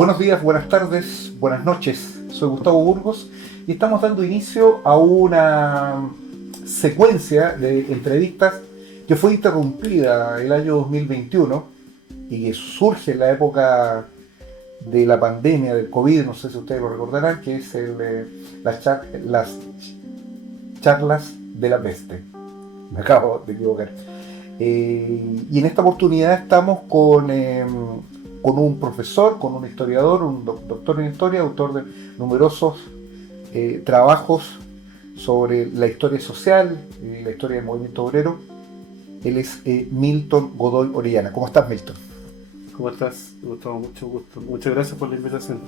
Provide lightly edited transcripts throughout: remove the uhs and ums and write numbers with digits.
Buenos días, buenas tardes, buenas noches. Soy Gustavo Burgos y estamos dando inicio a una secuencia de entrevistas que fue interrumpida el año 2021 y que surge en la época de la pandemia del COVID, no sé si ustedes lo recordarán, que es las charlas de la peste. Me acabo de equivocar. Y en esta oportunidad estamos con un profesor, con un historiador, un doctor en historia, autor de numerosos trabajos sobre la historia social, la historia del movimiento obrero. Él es Milton Godoy Orellana. ¿Cómo estás, Milton? ¿Cómo estás, Gustavo? Mucho gusto. Muchas gracias por la invitación.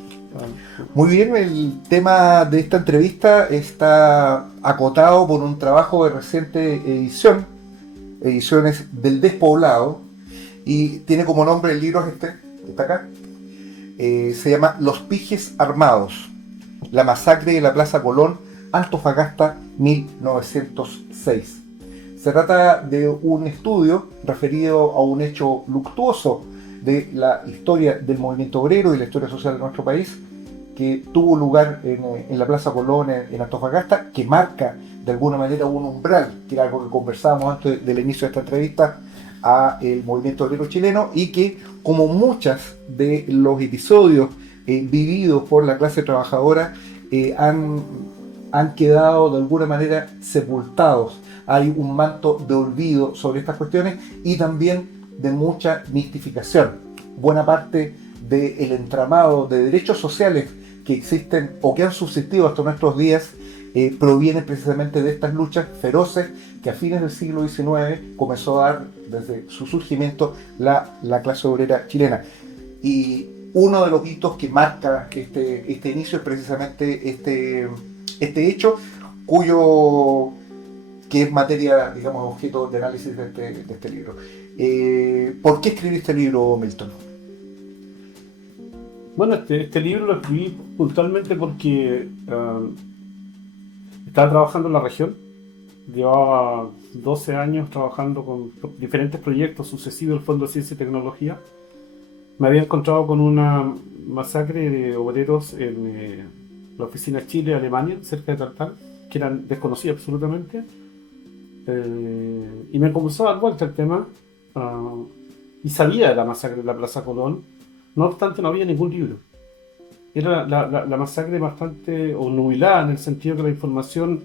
Muy bien, el tema de esta entrevista está acotado por un trabajo de reciente edición, Ediciones del Despoblado, y tiene como nombre el libro que está acá. Se llama Los Pijes Armados, la masacre de la Plaza Colón, Antofagasta, 1906. Se trata de un estudio referido a un hecho luctuoso de la historia del movimiento obrero y la historia social de nuestro país, que tuvo lugar en la Plaza Colón en Antofagasta, que marca de alguna manera un umbral, que era algo que conversábamos antes del inicio de esta entrevista, a el movimiento obrero chileno, y que, como muchas de los episodios vividos por la clase trabajadora, han quedado de alguna manera sepultados. Hay un manto de olvido sobre estas cuestiones y también de mucha mistificación. Buena parte del entramado de derechos sociales que existen o que han subsistido hasta nuestros días provienen precisamente de estas luchas feroces que a fines del siglo XIX comenzó a dar desde su surgimiento la clase obrera chilena. Y uno de los hitos que marca este inicio es precisamente este hecho, que es materia, digamos, objeto de análisis de este libro. ¿Por qué escribí este libro, Milton? Bueno, este libro lo escribí puntualmente porque estaba trabajando en la región. Llevaba 12 años trabajando con diferentes proyectos sucesivos del Fondo de Ciencia y Tecnología. Me había encontrado con una masacre de obreros en la oficina Chile, Alemania, cerca de Tartal, que eran desconocidas absolutamente. Y me comenzó a dar vuelta el tema y sabía de la masacre de la Plaza Colón. No obstante, no había ningún libro. Era la masacre bastante obnubilada, en el sentido que la información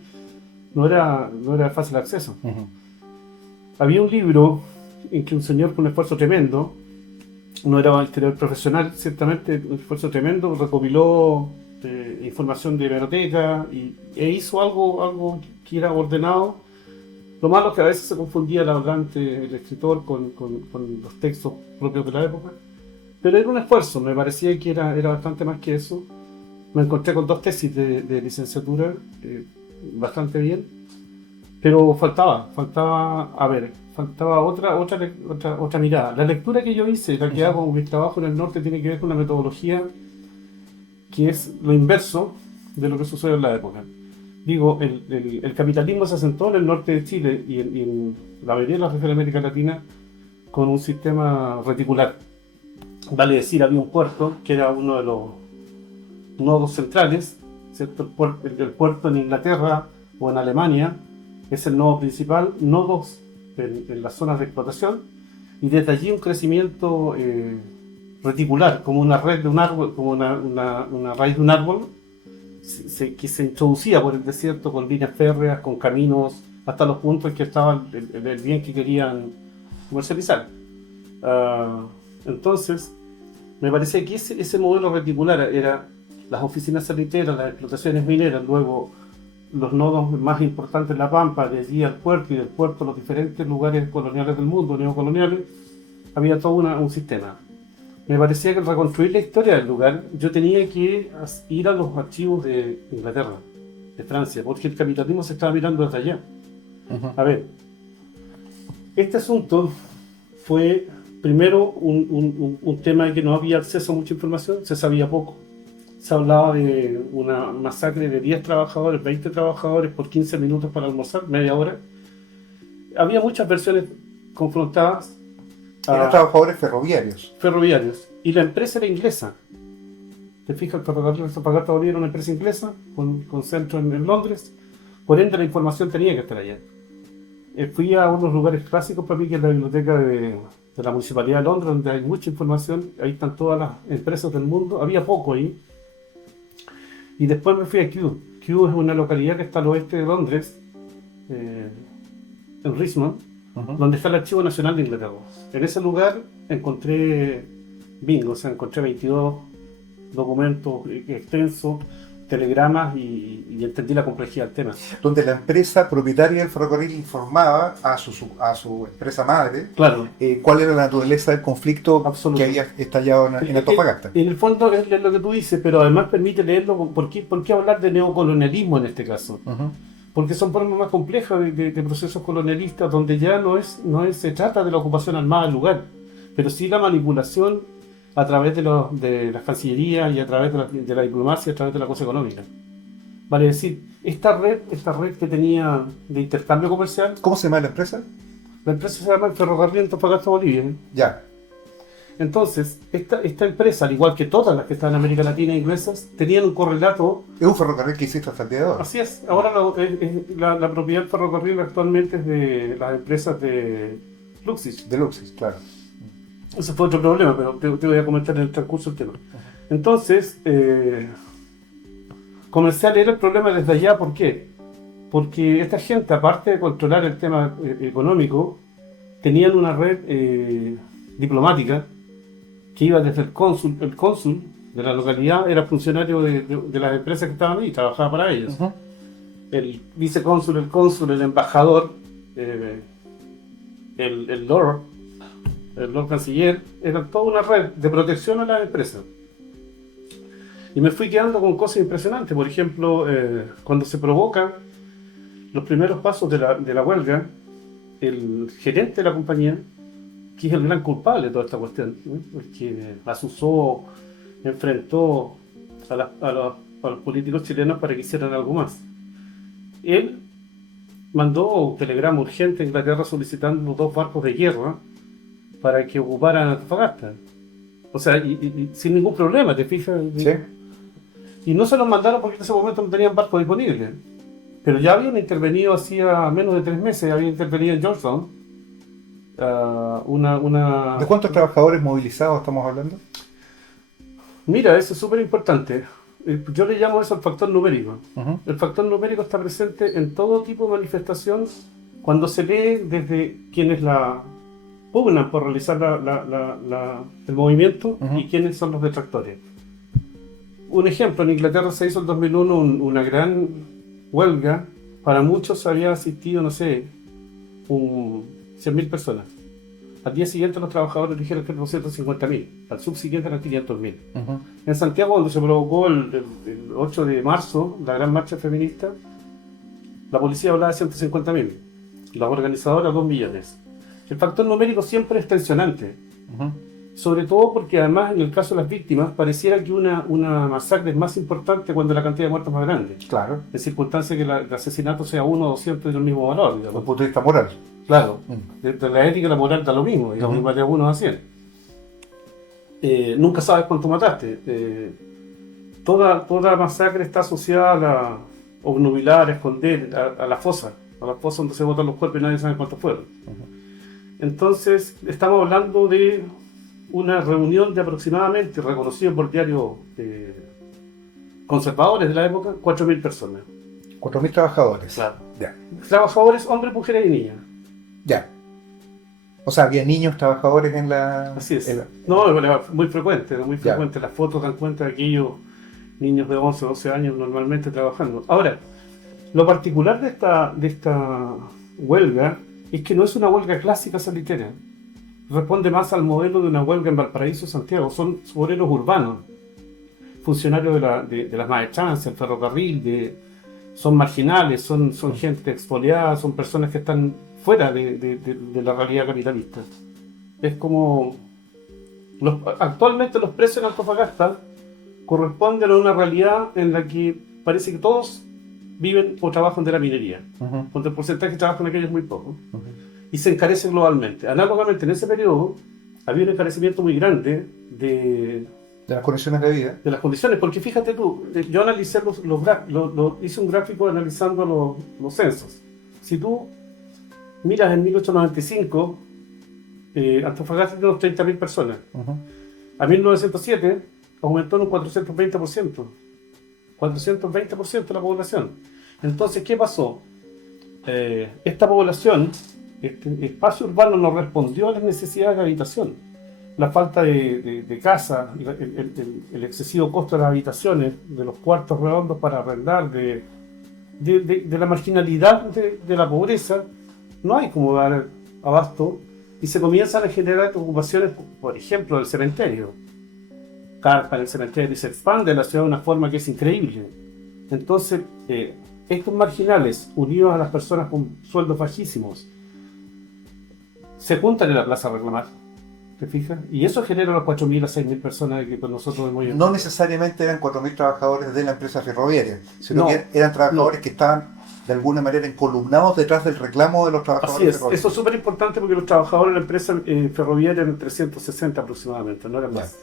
no era de fácil acceso. Uh-huh. Había un libro en que un señor con un esfuerzo tremendo, no era historiador profesional, ciertamente un esfuerzo tremendo, recopiló información de biblioteca e hizo algo que era ordenado. Lo malo es que a veces se confundía el hablante, el escritor, con los textos propios de la época. Pero era un esfuerzo, me parecía que era bastante más que eso. Me encontré con 2 tesis de licenciatura, bastante bien, pero faltaba otra mirada. La lectura que yo hice, la que hago en mi trabajo en el norte, tiene que ver con una metodología que es lo inverso de lo que sucede en la época. Digo, el capitalismo se asentó en el norte de Chile y en la mayoría de las regiones de América Latina con un sistema reticular. Vale decir, había un puerto que era uno de los nodos centrales, ¿cierto? El puerto en Inglaterra o en Alemania es el nodo principal, nodos en las zonas de explotación, y desde allí un crecimiento reticular, como una red de un árbol, como una raíz de un árbol, que se introducía por el desierto con líneas férreas, con caminos, hasta los puntos en que estaba el bien que querían comercializar. Entonces, me parecía que ese modelo reticular era las oficinas salitreras, las explotaciones mineras, luego los nodos más importantes en La Pampa, de allí al puerto, y del puerto a los diferentes lugares coloniales del mundo, neocoloniales. Había todo un sistema. Me parecía que al reconstruir la historia del lugar, yo tenía que ir a los archivos de Inglaterra, de Francia, porque el capitalismo se estaba mirando desde allá. Uh-huh. A ver, este asunto fue primero un tema de que no había acceso a mucha información, se sabía poco. Se hablaba de una masacre de 10 trabajadores, 20 trabajadores por 15 minutos para almorzar, media hora. Había muchas versiones confrontadas. Eran trabajadores ferroviarios. Y la empresa era inglesa. Te fijas, el ferrocarril Antofagasta Bolivia era una empresa inglesa con centro en Londres, por ende la información tenía que estar allá. Fui a unos lugares clásicos para mí, que es la biblioteca de la Municipalidad de Londres, donde hay mucha información, ahí están todas las empresas del mundo, había poco ahí. Y después me fui a Kew. Kew es una localidad que está al oeste de Londres, en Richmond, donde está el Archivo Nacional de Inglaterra. En ese lugar encontré bingo, o sea, encontré 22 documentos extensos, telegramas y entendí la complejidad del tema. Donde la empresa propietaria del ferrocarril informaba a su empresa madre, claro, cuál era la naturaleza del conflicto que había estallado en Antofagasta. En el fondo es lo que tú dices, pero además permite leerlo. ¿Por qué hablar de neocolonialismo en este caso? Porque son formas más complejas de procesos colonialistas, donde ya no se trata de la ocupación armada del lugar, pero sí la manipulación a través de las cancillerías y a través de la diplomacia, a través de la cosa económica. Vale decir, esta red que tenía de intercambio comercial... ¿Cómo se llama la empresa? La empresa se llama el Ferrocarril Antofagasta Bolivia. Ya. Entonces, esta empresa, al igual que todas las que están en América Latina e inglesas, tenían un correlato... Es un ferrocarril que existe hasta el día de hoy. Así es. Ahora la propiedad del ferrocarril actualmente es de las empresas de Luxis. De Luxis, claro. Ese fue otro problema, pero te voy a comentar en el transcurso del tema. Entonces, comencé a leer el problema desde allá. ¿Por qué? Porque esta gente, aparte de controlar el tema económico, tenían una red diplomática que iba desde el cónsul de la localidad, era funcionario de las empresas que estaban ahí, trabajaba para ellos. El vicecónsul, el cónsul, el embajador, el Lord Canciller, era toda una red de protección a las empresas. Y me fui quedando con cosas impresionantes. Por ejemplo, cuando se provocan los primeros pasos de la huelga, el gerente de la compañía, que es el gran culpable de toda esta cuestión, porque asusó, enfrentó a los políticos chilenos para que hicieran algo más. Él mandó un telegrama urgente a Inglaterra solicitando 2 barcos de guerra para que ocuparan Antofagasta. O sea, y sin ningún problema, ¿te fijas? Sí. Y no se los mandaron porque en ese momento no tenían barcos disponibles. Pero ya habían intervenido hacía menos de 3 meses, habían intervenido en Georgetown. ¿De cuántos trabajadores movilizados estamos hablando? Mira, eso es súper importante. Yo le llamo eso el factor numérico. El factor numérico está presente en todo tipo de manifestación cuando se lee desde quienes la pugnan por realizar el movimiento y quiénes son los detractores. Un ejemplo, en Inglaterra se hizo en 2001 una gran huelga. Para muchos había asistido, no sé, 100.000 personas. Al día siguiente los trabajadores dijeron que eran 250.000. Al subsiguiente eran 500.000. En Santiago, donde se provocó el 8 de marzo la gran marcha feminista, la policía hablaba de 150.000. Los organizadores 2 millones. El factor numérico siempre es tensionante. Sobre todo porque además en el caso de las víctimas pareciera que una masacre es más importante cuando la cantidad de muertos es más grande. Claro. En circunstancias que el asesinato sea 1 o 200 del mismo valor. Desde el punto de vista moral. Claro. De la ética y la moral da lo mismo. Digamos, igual de 1 a 100. Nunca sabes cuánto mataste. Toda masacre está asociada a obnubilar, a esconder, a la fosa. A la fosa donde se botan los cuerpos y nadie sabe cuántos fueron. Entonces, estamos hablando de una reunión de aproximadamente, reconocido por diarios conservadores de la época, 4.000 personas. 4.000 trabajadores. Claro. Ya. Trabajadores, hombres, mujeres y niñas. Ya. O sea, había niños trabajadores en la... Así es. No, era muy frecuente, Las fotos dan cuenta de aquellos niños de 11 o 12 años normalmente trabajando. Ahora, lo particular de esta huelga es que no es una huelga clásica salitera. Responde más al modelo de una huelga en Valparaíso o Santiago. Son obreros urbanos, funcionarios de las maestranzas, el ferrocarril, son marginales, son gente expoliada, son personas que están fuera de la realidad capitalista. Es como... actualmente los precios en Antofagasta corresponden a una realidad en la que parece que todos viven o trabajan de la minería, cuando el porcentaje que trabajan aquellos es muy poco. Y se encarece globalmente. Análogamente, en ese periodo había un encarecimiento muy grande de De las condiciones de vida. De las condiciones, porque fíjate tú, yo analicé hice un gráfico analizando los censos. Si tú miras en 1895, Antofagasta tiene unos 30.000 personas. A 1907 aumentó en un 420%. 420% de la población. Entonces, ¿qué pasó? Esta población, este espacio urbano no respondió a las necesidades de habitación. La falta de casa, el excesivo costo de las habitaciones, de los cuartos redondos para arrendar, de la marginalidad de la pobreza, no hay como dar abasto y se comienzan a generar ocupaciones, por ejemplo, del cementerio. Carpa en el cementerio y se expande la ciudad de una forma que es increíble. Entonces, estos marginales, unidos a las personas con sueldos bajísimos, se juntan en la plaza a reclamar. ¿Te fijas? Y eso genera los 4.000 a 6.000 personas que nosotros hemos... No necesariamente eran 4.000 trabajadores de la empresa ferroviaria, sino que eran trabajadores que estaban de alguna manera encolumnados detrás del reclamo de los trabajadores ferroviarios. Eso es súper importante porque los trabajadores de la empresa ferroviaria eran 360 aproximadamente, no eran más.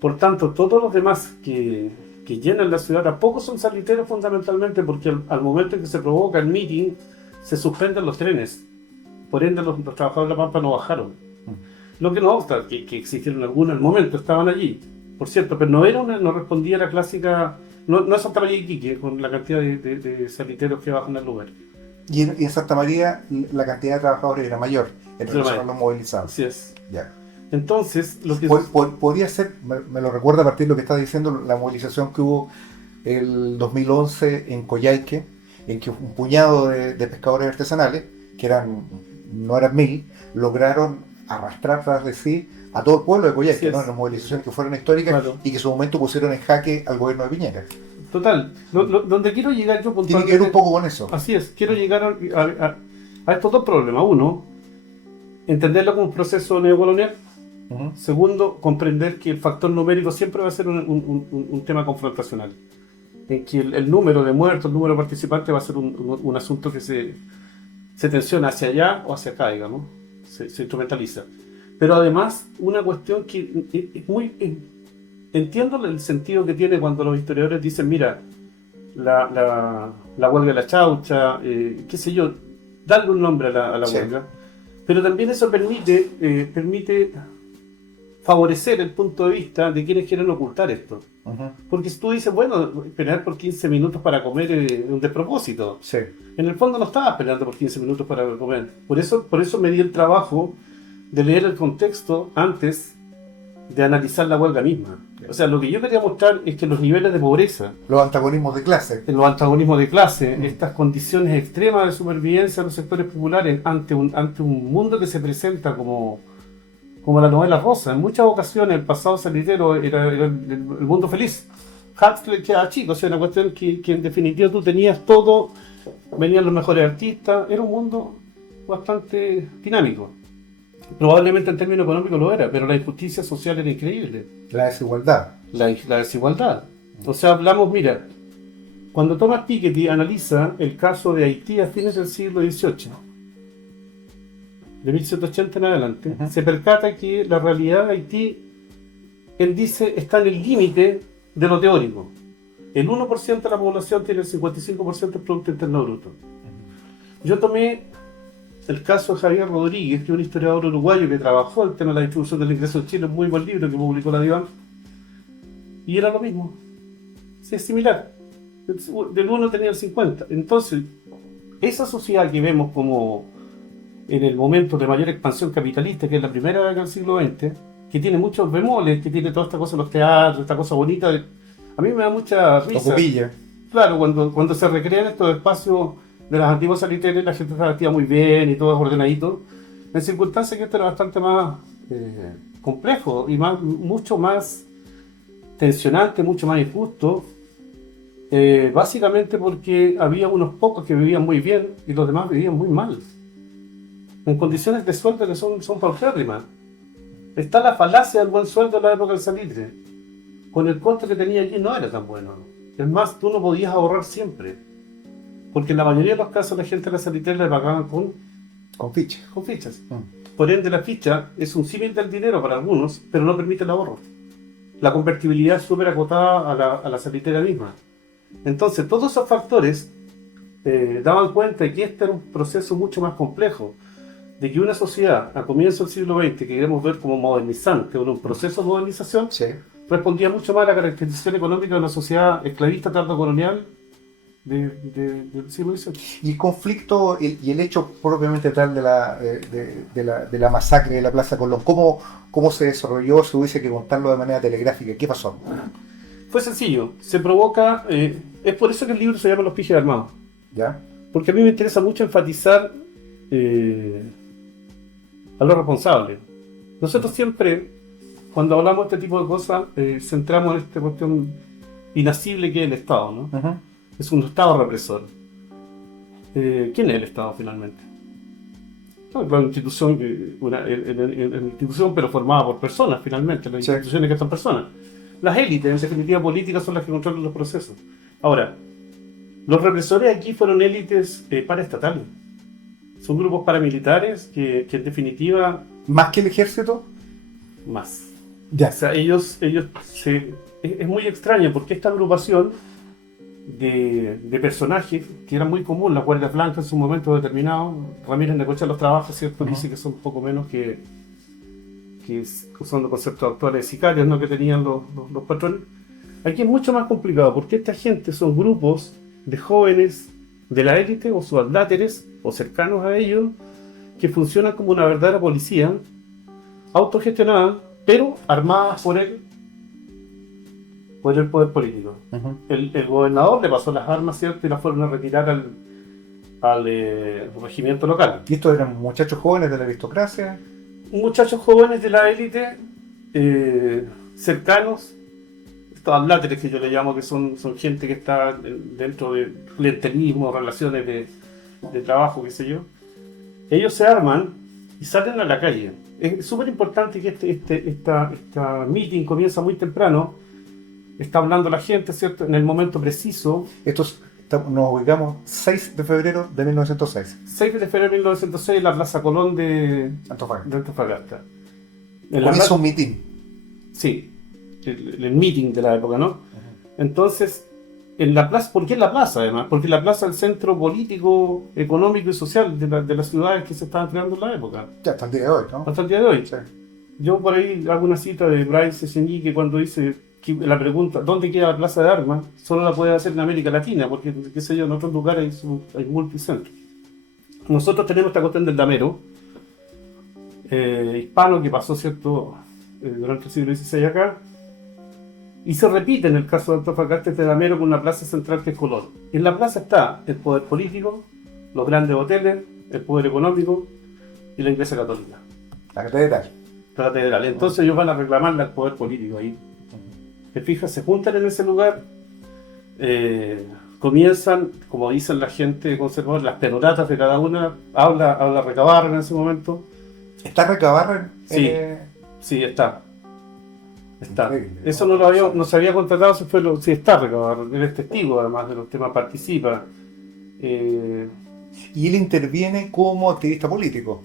Por tanto, todos los demás que llenan la ciudad tampoco son saliteros fundamentalmente porque al momento en que se provoca el meeting se suspenden los trenes. Por ende, los trabajadores de La Pampa no bajaron. Lo que no obsta, que existieron algunos en el momento, estaban allí, por cierto, pero no respondía a la clásica, no es Santa María de Iquique, con la cantidad de saliteros que bajan al lugar. Y en Santa María la cantidad de trabajadores era mayor, en relación a los movilizados. Así es. Ya. Entonces, lo que... Podría ser, me lo recuerda a partir de lo que está diciendo, la movilización que hubo el 2011 en Coyhaique, en que un puñado de pescadores artesanales, que no eran 1.000, lograron arrastrar tras de sí a todo el pueblo de Coyhaique, ¿no? En las movilizaciones que fueron históricas, claro, y que en su momento pusieron en jaque al gobierno de Piñera. Total. Donde quiero llegar yo puntualmente... Tiene que ver un poco con eso. Así es. Quiero llegar a estos dos problemas. Uno, entenderlo como un proceso neocolonial. Segundo, comprender que el factor numérico siempre va a ser un tema confrontacional. En que el número de muertos, el número de participantes va a ser un asunto que se tensiona hacia allá o hacia acá, digamos. Se instrumentaliza. Pero además, una cuestión que es muy... Entiendo el sentido que tiene cuando los historiadores dicen, mira, la huelga de la chaucha, qué sé yo, darle un nombre a la huelga. Pero también eso permite favorecer el punto de vista de quienes quieren ocultar esto. Porque si tú dices, bueno, pelear por 15 minutos para comer es un despropósito. Sí. En el fondo no estabas peleando por 15 minutos para comer. Por eso me di el trabajo de leer el contexto antes de analizar la huelga misma. O sea, lo que yo quería mostrar es que los niveles de pobreza, los antagonismos de clase, estas condiciones extremas de supervivencia de los sectores populares ante un mundo que se presenta como la novela rosa. En muchas ocasiones el pasado salitero era el mundo feliz. Huxley quedaba chico, o sea, una cuestión que en definitiva tú tenías todo, venían los mejores artistas, era un mundo bastante dinámico. Probablemente en términos económicos lo era, pero la injusticia social era increíble. La desigualdad. La desigualdad. O sea, hablamos, mira, cuando Thomas Piketty analiza el caso de Haití a fines del siglo XVIII, de 1780 en adelante, se percata que la realidad de Haití, él dice, está en el límite de lo teórico. El 1% de la población tiene el 55% del Producto Interno Bruto. Yo tomé el caso de Javier Rodríguez, que es un historiador uruguayo que trabajó el tema de la distribución del ingreso en Chile, un muy buen libro que publicó la DIVAN, y era lo mismo. Sí, es similar. Del 1 tenía el 50. Entonces, esa sociedad que vemos como en el momento de mayor expansión capitalista, que es la primera década del siglo XX, que tiene muchos bemoles, que tiene toda esta cosa en los teatros, esta cosa bonita, a mí me da mucha risa. Ocupilla. Claro, cuando se recrean estos espacios de las antiguas saliteras, la gente está vestida muy bien y todo ordenadito, en circunstancias que esto era bastante más complejo y mucho más tensionante, mucho más injusto, básicamente porque había unos pocos que vivían muy bien y los demás vivían muy mal, en condiciones de sueldo que son paupérrimas. Está la falacia del buen sueldo en la época del salitre. Con el costo que tenía allí no era tan bueno. Es más, tú no podías ahorrar siempre. Porque en la mayoría de los casos la gente de la salitera le pagaban con fichas. Con fichas. Por ende, la ficha es un símil del dinero para algunos, pero no permite el ahorro. la convertibilidad es súper acotada a la salitera misma. Entonces, todos esos factores daban cuenta de que este era un proceso mucho más complejo, de que una sociedad a comienzos del siglo XX, que queremos ver como modernizante, o un proceso de modernización, Sí. respondía mucho más a la caracterización económica de una sociedad esclavista tardocolonial del siglo XVIII. Y el conflicto y el hecho propiamente tal de la masacre de la Plaza Colón, ¿cómo se desarrolló? Si hubiese que contarlo de manera telegráfica, ¿qué pasó? Fue sencillo, se provoca, es por eso que el libro se llama Los Pijes Armados, ¿Ya? porque a mí me interesa mucho enfatizar a los responsables. Nosotros siempre, cuando hablamos de este tipo de cosas, centramos en esta cuestión inasible que es el Estado, ¿no? Uh-huh. Es un Estado represor. ¿Quién es el Estado finalmente? Una institución, una institución pero formada por personas finalmente, las instituciones que son personas. Las élites, en definitiva políticas, son las que controlan los procesos. Ahora, los represores aquí fueron élites paraestatales. Son grupos paramilitares que en definitiva... ¿Más que el ejército? Más. Ya. O sea, es muy extraño porque esta agrupación de personajes que eran muy común, las guardias blancas en su momento determinado, Ramírez Necochea los trabaja, ¿cierto? Dice que son poco menos que usando conceptos actuales de sicarios, ¿no? Que tenían los patrones. Aquí es mucho más complicado porque esta gente son grupos de jóvenes de la élite o subaltáteres o cercanos a ellos que funcionan como una verdadera policía autogestionada pero armada por el poder político. Uh-huh. El gobernador le pasó las armas, ¿cierto? Y las fueron a retirar al regimiento local. ¿Y estos eran muchachos jóvenes de la aristocracia? Muchachos jóvenes de la élite, cercanos, estos atláteres que yo le llamo, que son gente que está dentro de clientelismo, relaciones de trabajo, qué sé yo. Ellos se arman y salen a la calle. Es súper importante que esta meeting comienza muy temprano. Está hablando la gente, ¿cierto? En el momento preciso. Nos ubicamos 6 de febrero de 1906. 6 de febrero de 1906, en la Plaza Colón de Antofagasta. Comienza un mitin. Sí, el meeting de la época, ¿no? Uh-huh. Entonces, en la plaza, ¿por qué en la plaza además? Porque la plaza es el centro político, económico y social de las ciudades que se estaban creando en la época. Ya, hasta el día de hoy, ¿no? Hasta el día de hoy. Sí. Yo por ahí hago una cita de Bryce Echenique cuando dice que la pregunta, ¿dónde queda la Plaza de Armas? Solo la puede hacer en América Latina, porque, qué sé yo, en otros lugares hay multicentros. Nosotros tenemos esta cuestión del damero hispano que pasó, ¿cierto?, durante el siglo XVI acá, y se repite en el caso de Antofagasta este damero con una plaza central que es Colón. En la plaza está el poder político, los grandes hoteles, el poder económico y la Iglesia Católica. La catedral. La catedral. Entonces ellos van a reclamarle al poder político ahí. ¿Te fijas? Se juntan en ese lugar, comienzan, como dicen la gente conservadora, las penoratas de cada una. Habla Recabarren en ese momento. ¿Está Recabarren? Sí, sí, está. Increíble. Eso no se había contratado, sí está Recabarren. Él es testigo además de los temas, participa. Y él interviene como activista político,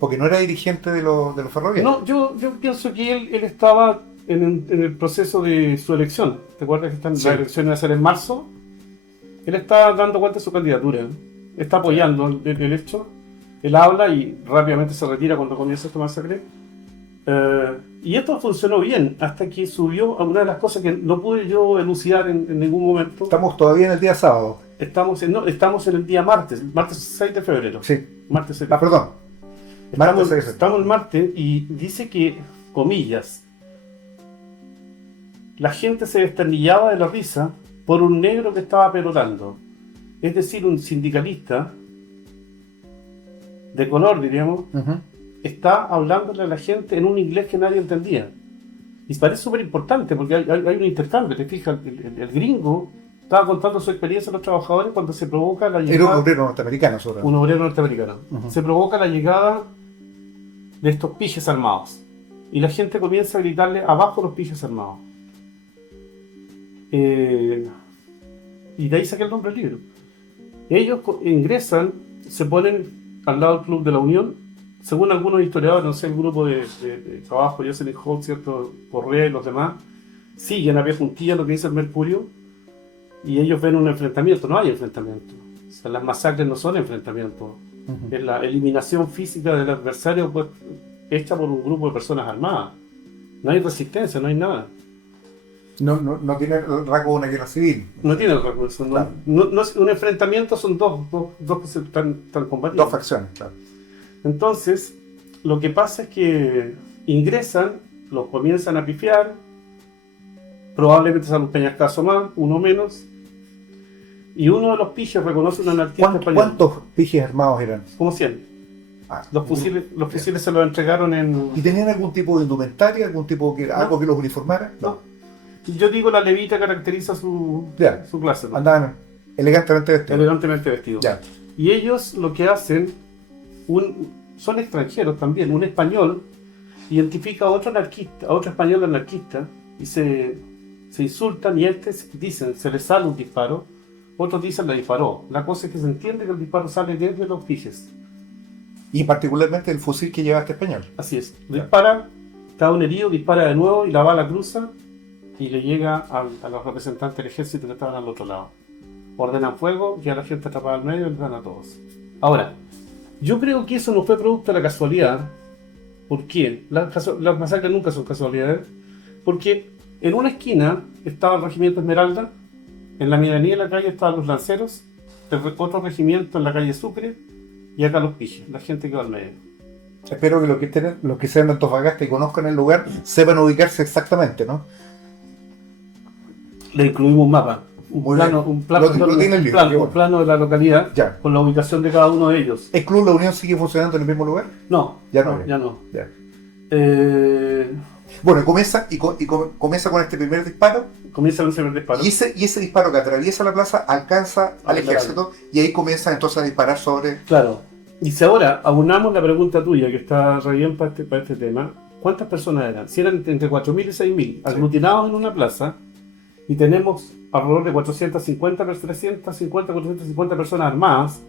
porque no era dirigente de los ferroviarios. No, yo pienso que él estaba en el proceso de su elección. ¿Te acuerdas que las elecciones iban a ser en marzo? Él está dando cuenta de su candidatura, está apoyando el hecho. Él habla y rápidamente se retira cuando comienza esta masacre. Y esto funcionó bien hasta que subió a una de las cosas que no pude yo elucidar en ningún momento. Estamos todavía en el día sábado. Estamos en el día martes 6 de febrero. Sí. Martes 6. Perdón. Estamos el martes y dice que, comillas, la gente se desternillaba de la risa por un negro que estaba perorando. Es decir, un sindicalista de color, diríamos, uh-huh, está hablándole a la gente en un inglés que nadie entendía. Y parece súper importante porque hay un intercambio. Te fijas, el gringo estaba contando su experiencia a los trabajadores cuando se provoca la llegada... Era un obrero norteamericano, sobre todo. Un obrero norteamericano. Uh-huh. Se provoca la llegada de estos pijes armados. Y la gente comienza a gritarle abajo los pijes armados. Y de ahí saqué el nombre del libro. Ellos ingresan, se ponen al lado del Club de la Unión. Según algunos historiadores, no sé, el grupo de trabajo, Jocelyn Holt, ¿cierto?, Correa y los demás, siguen a pie juntilla lo que dice el Mercurio y ellos ven un enfrentamiento. No hay enfrentamiento. O sea, las masacres no son enfrentamientos. Es la eliminación física del adversario pues, hecha por un grupo de personas armadas. No hay resistencia, no hay nada. No tiene el rasgo de una guerra civil. No tiene recursos. Claro. No es un enfrentamiento, son dos que se están combatiendo. Dos facciones, claro. Entonces, lo que pasa es que ingresan, los comienzan a pifiar, probablemente sale un peñascazo más, uno menos, y uno de los pijes reconoce un anarquista español. ¿Cuántos pijes armados eran? Como 100. Ah, Los fusiles se los entregaron en... ¿Y tenían algún tipo de indumentaria, algo que los uniformara? No. Yo digo, la levita caracteriza su clase, ¿no? Andaban elegantemente vestidos. Elegantemente vestidos. Ya. Y ellos lo que hacen, son extranjeros también, un español identifica a otro anarquista, a otro español anarquista, y se insultan, y dicen, se le sale un disparo, otros dicen, le disparó. La cosa es que se entiende que el disparo sale desde los pijes. Y particularmente el fusil que lleva este español. Así es. Dispara, cada un herido, dispara de nuevo, y la bala cruza, y le llega a los representantes del ejército que estaban al otro lado. Ordenan fuego, y a la gente atrapada al medio y les dan a todos. Ahora, yo creo que eso no fue producto de la casualidad. ¿Por qué? Las masacres nunca son casualidades. Porque en una esquina estaba el regimiento Esmeralda, en la medianía de la calle estaban los lanceros, otro regimiento en la calle Sucre, y acá los pijes, la gente quedó al medio. Espero que los que sean de Antofagasta y conozcan el lugar sepan ubicarse exactamente, ¿no? Le incluimos un mapa, un plano de la localidad, ya, con la ubicación de cada uno de ellos. ¿El Club La Unión sigue funcionando en el mismo lugar? No, ya no. Ya. Bueno, comienza con este primer disparo. Comienza con ese primer disparo. Y ese disparo que atraviesa la plaza alcanza al ejército y ahí comienzan entonces a disparar sobre... Claro. Y si ahora aunamos la pregunta tuya, que está re bien para este tema, ¿cuántas personas eran? Si eran entre 4.000 y 6.000 aglutinados en una plaza, y tenemos alrededor de 450 personas armadas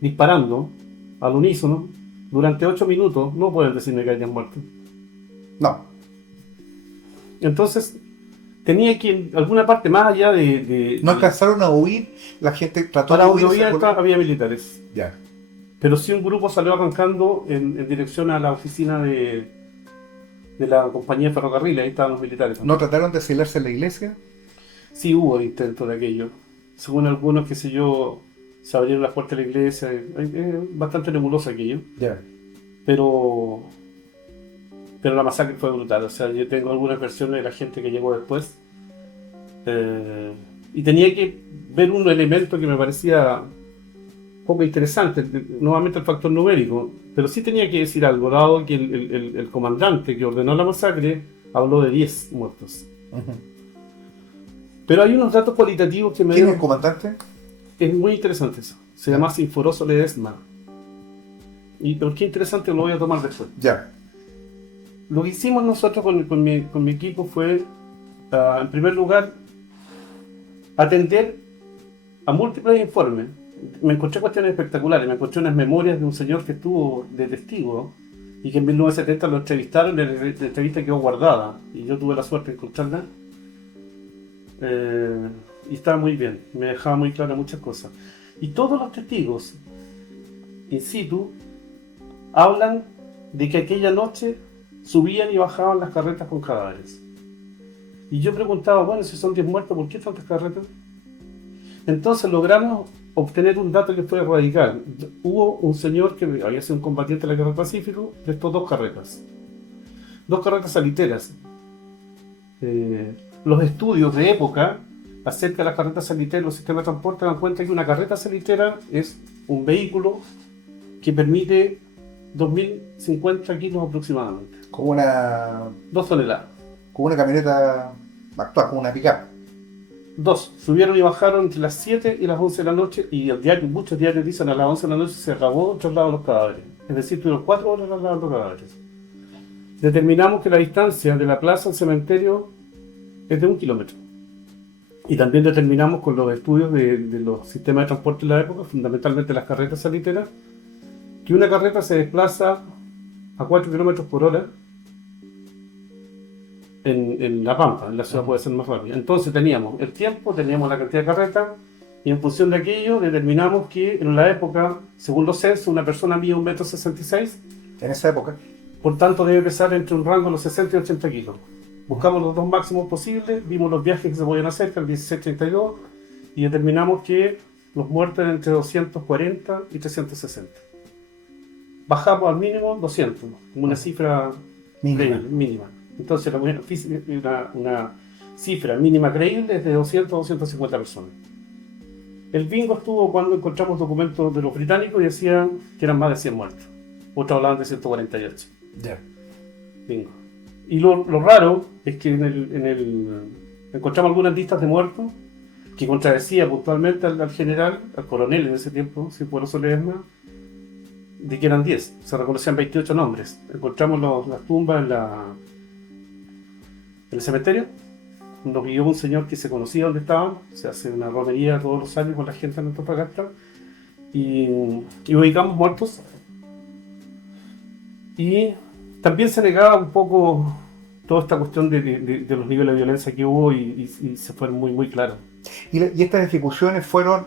disparando al unísono durante 8 minutos, no pueden decirme que hayan muerto. No. Entonces, tenía que en alguna parte más allá no alcanzaron a huir, la gente trató de huir. Había militares. Ya. Pero sí un grupo salió arrancando en dirección a la oficina de la compañía de ferrocarriles, ahí estaban los militares. ¿No trataron de asilarse en la iglesia? Sí hubo intento de aquello. Según algunos, qué sé yo, se abrieron las puertas de la iglesia. Es bastante nebuloso aquello. Ya. Pero la masacre fue brutal. O sea, yo tengo algunas versiones de la gente que llegó después. Y tenía que ver un elemento que me parecía poco interesante, nuevamente el factor numérico. Pero sí tenía que decir algo, dado que el comandante que ordenó la masacre habló de 10 muertos. Uh-huh. Pero hay unos datos cualitativos que me... ¿Quién es el comandante? Es muy interesante eso. Se llama Sinforoso Ledesma. ¿Y por qué interesante? Lo voy a tomar después. Ya. Lo que hicimos nosotros con mi equipo fue, en primer lugar, atender a múltiples informes. Me encontré cuestiones espectaculares. Me encontré unas memorias de un señor que estuvo de testigo y que en 1970 lo entrevistaron, la entrevista quedó guardada y yo tuve la suerte de encontrarla. Y estaba muy bien, me dejaba muy claras muchas cosas. Y todos los testigos in situ hablan de que aquella noche subían y bajaban las carretas con cadáveres. Y yo preguntaba, bueno, si son 10 muertos, ¿por qué tantas carretas? Entonces logramos obtener un dato que fue radical. Hubo un señor que había sido un combatiente de la Guerra del Pacífico, prestó 2 carretas. 2 carretas salitreras. Los estudios de época acerca de las carretas salitreras, los sistemas de transporte, dan cuenta que una carreta salitrera es un vehículo que permite 2.050 kilos aproximadamente. Como una... 2 toneladas. Como una camioneta actual, como una pick-up. 2. Subieron y bajaron entre las 7 y las 11 de la noche, y muchos diarios dicen a las 11 de la noche se acabó el traslado de los cadáveres. Es decir, tuvieron 4 horas trasladando los cadáveres. Determinamos que la distancia de la plaza al cementerio es de 1 kilómetro. Y también determinamos con los estudios de los sistemas de transporte de la época, fundamentalmente las carretas salitreras, que una carreta se desplaza a 4 kilómetros por hora en La Pampa, en la ciudad puede ser más rápido. Entonces teníamos el tiempo, teníamos la cantidad de carretas, y en función de aquello determinamos que en la época, según los censos, una persona mide 1,66 m. En esa época. Por tanto, debe pesar entre un rango de los 60 y 80 kilos. Buscamos los dos máximos posibles, vimos los viajes que se podían hacer, que el 1632, y determinamos que los muertos eran entre 240 y 360. Bajamos al mínimo 200, como una cifra mínima. Entonces, una cifra mínima creíble es de 200 a 250 personas. El bingo estuvo cuando encontramos documentos de los británicos y decían que eran más de 100 muertos. Otros hablaban de 148. Ya. Bingo. Y lo raro es que encontramos algunas listas de muertos que contradecía puntualmente al general, al coronel en ese tiempo, Cienfuegos Ledesma, de que eran 10. Se reconocían 28 nombres. Encontramos las tumbas en el cementerio. Nos guió un señor que se conocía dónde estaban. Se hace una romería todos los años con la gente en Antofagasta. Y ubicamos muertos. Y también se negaba un poco toda esta cuestión de los niveles de violencia que hubo y se fueron muy, muy claros. Y estas ejecuciones fueron,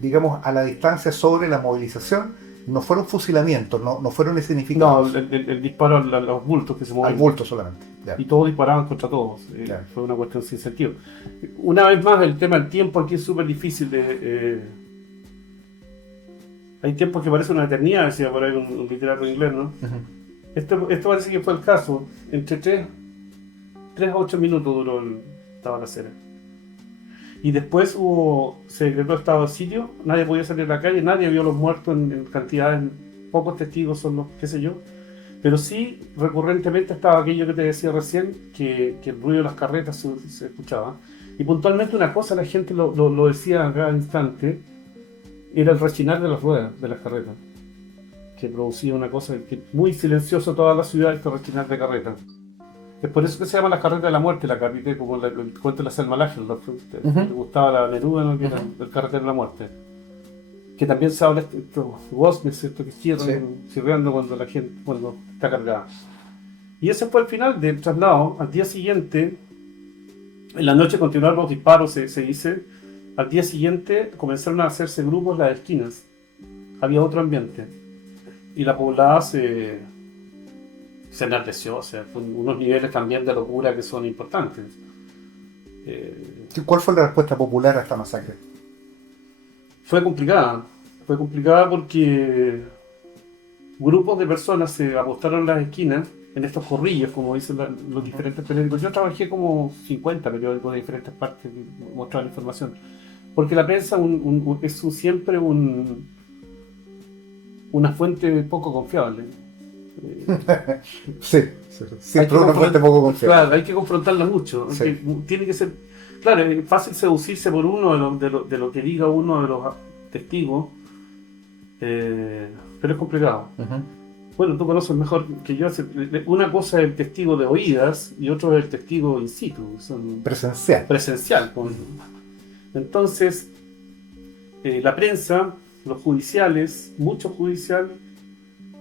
digamos, a la distancia sobre la movilización, no fueron fusilamientos, no fueron escenificados. No, el disparo a los bultos que se movían. Al bulto solamente. Ya. Y todos disparaban contra todos. Ya. Fue una cuestión sin sentido. Una vez más, el tema del tiempo aquí es súper difícil de... Hay tiempos que parecen una eternidad, decía por ahí un literato inglés, ¿no? Uh-huh. Esto parece que fue el caso. Entre 3 a 8 minutos duró esta balacera. Y después se decretó estado de sitio, nadie podía salir a la calle, nadie vio los muertos en cantidades, pocos testigos son los, qué sé yo. Pero sí, recurrentemente estaba aquello que te decía recién, que el ruido de las carretas se escuchaba. Y puntualmente una cosa, la gente lo decía a cada instante, era el rechinar de las ruedas de las carretas, que producía una cosa que muy silencioso toda la ciudad, este rechinar de carretas. Es por eso que se llama las carretas de la muerte, la capité, como el cuento de la Selma Lagerlöf. Le gustaba la Neruda, ¿no? Que era el carretero de la muerte. Que también se habla estos goznes, esto que chirriando cuando está cargada. Y ese fue el final del traslado. Al día siguiente, en la noche continuaron los disparos, se dice. Al día siguiente comenzaron a hacerse grupos en las esquinas. Había otro ambiente. Y la poblada se enardeció, o sea, con unos niveles también de locura que son importantes. ¿Cuál fue la respuesta popular a esta masacre? Fue complicada porque grupos de personas se apostaron en las esquinas, en estos corrillos, como dicen los diferentes periódicos. Yo trabajé como 50 periódicos de diferentes partes que mostraban información. Porque la prensa es siempre una fuente poco confiable. Sí, siempre una fuente poco confiable. Claro, hay que confrontarla mucho. Sí. Tiene que ser, claro, es fácil seducirse por uno de lo que diga uno de los testigos, pero es complicado. Uh-huh. Bueno, tú conoces mejor que yo. Una cosa es el testigo de oídas y otro es el testigo in situ. Presencial. Entonces, la prensa, los judiciales, muchos judiciales,